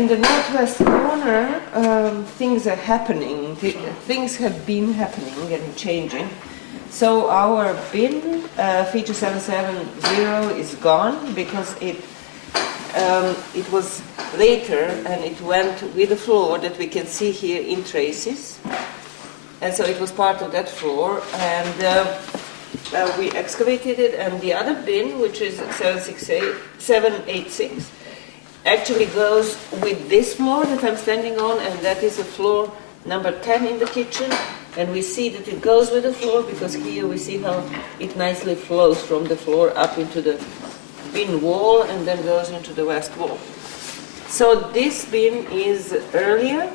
In the northwest corner, things are happening. Things have been happening and changing. So our bin, F770, is gone because it was later and it went with the floor that we can see here in traces. And so it was part of that floor. And we excavated it, and the other bin, which is 786, actually goes with this floor that I'm standing on, and that is the floor number 10 in the kitchen. And we see that it goes with the floor because here we see how it nicely flows from the floor up into the bin wall and then goes into the west wall. So this bin is earlier.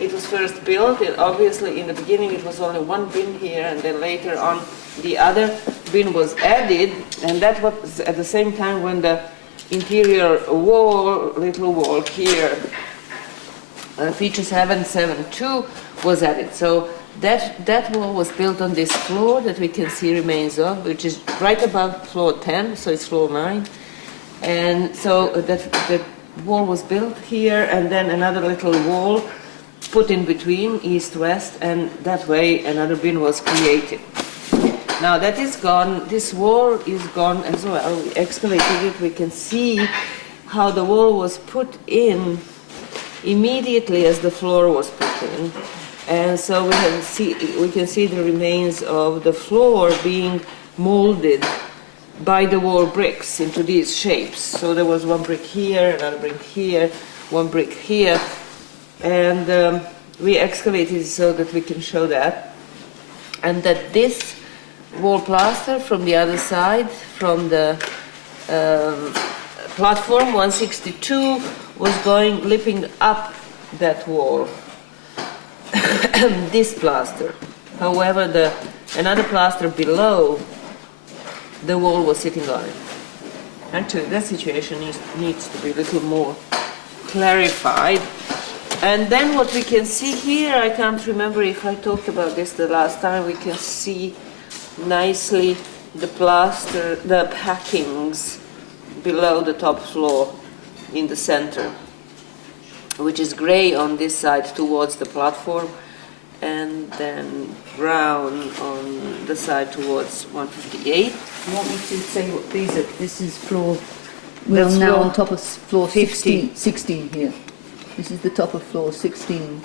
It was first built, and obviously in the beginning it was only one bin here, and then later on the other bin was added, and that was at the same time when the interior wall, little wall here, F772 was added. So that wall was built on this floor that we can see remains of, which is right above floor 10, so it's floor 9. And so that wall was built here, and then another little wall put in between, east-west, and that way another bin was created. Now that is gone, this wall is gone as well. We excavated it, we can see how the wall was put in immediately as the floor was put in. And so we can see the remains of the floor being molded by the wall bricks into these shapes. So there was one brick here, another brick here, one brick here, and we excavated so that we can show that. And that this wall plaster from the other side, from the platform 162, was going lipping up that wall. This plaster. However, another plaster below the wall was sitting on it. Actually, that situation needs to be a little more clarified. And then what we can see here, I can't remember if I talked about this the last time, we can see nicely the plaster, the packings below the top floor in the center, which is gray on this side towards the platform, and then brown on the side towards 158. You want me to say what these are? This is floor, we're now on top of floor 16 here. This is the top of floor 16,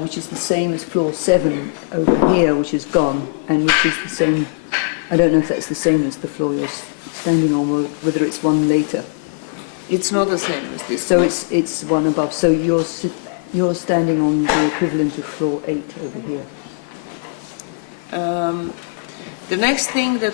which is the same as floor 7 over here, which is gone, and which is the same, I don't know if that's the same as the floor you're standing on, or whether it's one later. It's not the same as this. So it's one above. So you're standing on the equivalent of floor 8 over here. The next thing that